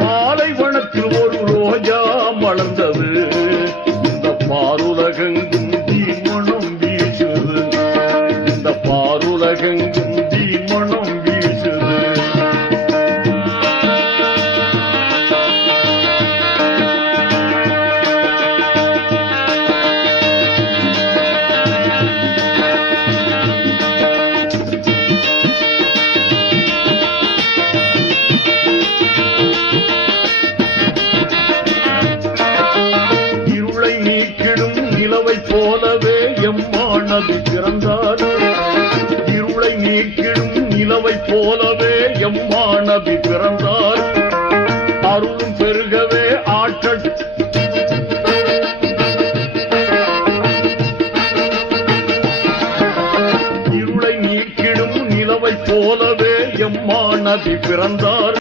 பாலைவனத்தில் ஒரு ரோஜா மலர்ந்தது, இந்த பாருலகெங்கும் தீமணம் வீசுது, இந்த பாருலகெங்கும் தீமணம் வீசுது. நிலவை போலவே எம்மானபி பிறந்தார், இருளை நீக்கிடும் நிலவை போலவே எம்மானபி பிறந்தார். அருளும் பெருகவே ஆற்றல் இருளை நீக்கிடும் நிலவை போலவே எம்மானபி பிறந்தார்.